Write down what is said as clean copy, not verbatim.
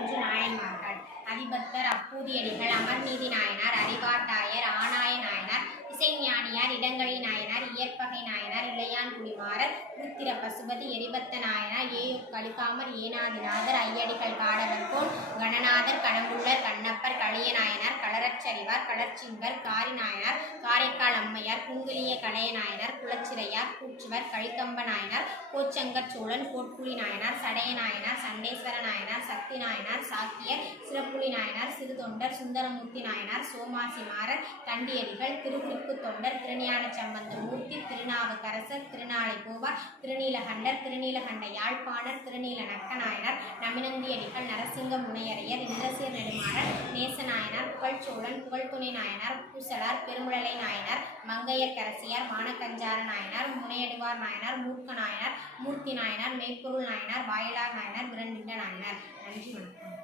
3 நாயன்மார்கள். அதிபத்தர் அப்பூதியடிகள், அமர்நீதி நாயனார், அறிவாட்டாயர், ஆனாய நாயனார், இசைஞானியார், இடங்கழி நாயனார், இயற்பகை நாயனார், இளையான்குடிமாறர், உருத்திர பசுபதி, எரிபத்த நாயனார், ஏயூர் கலிகாமர், ஏனாதிநாதர், ஐயடிகள் காடவர்கோன், கணநாதர், கடம்புள்ளர், கண்ணப்பர், களிய நாயனார், களரச்சரிவார், களர்ச்சிங்கர், காரி நாயனார், காரைக்கால் அம்மையார், குங்குலிய கடைய நாயனார், குலச்சிறையார், கூற்றுவர், கழிக்கம்ப நாயனார், கோச்சங்கர் சோழன், கோட்புலி நாயனார், சடைய நாயனார், சண்டேஸ்வர நாயனார், சக்தி நாயனார், சாக்கியர், சிறப்புலி நாயனார், சிறுதொண்டர், சுந்தரமூர்த்தி நாயனார், சோமாசிமாறர், தண்டியடிகள், திருக்குறுக்கு தொண்டர், திருஞான சம்பந்த மூர்த்தி, திருநாவுக்கரசர், திருநாளை போவார், திருநீலகண்டர், திருநீலகண்ட யாழ்ப்பாணர், திருநீல நக்க நாயனார், நமினந்தியடிகள், நரசிங்க முனையரையர், இந்திரசீர் நெடுமாறர், நேசநாயனார், புகழ்ச்சோழன், புகழ்துணை நாயனார், பூசலார், பெருமுழலை நாயனார், மங்கையர்க்கரசியார், மானக்கஞ்சார நாயனார், முனையடுவார் நாயனார், மூர்க்க நாயனார், மூர்த்தி நாயனார், மெய்ப்பொருள் நாயனார், வாயிலார் நாயனார், விரண்டிண்ட நாயனார். நன்றி, வணக்கம்.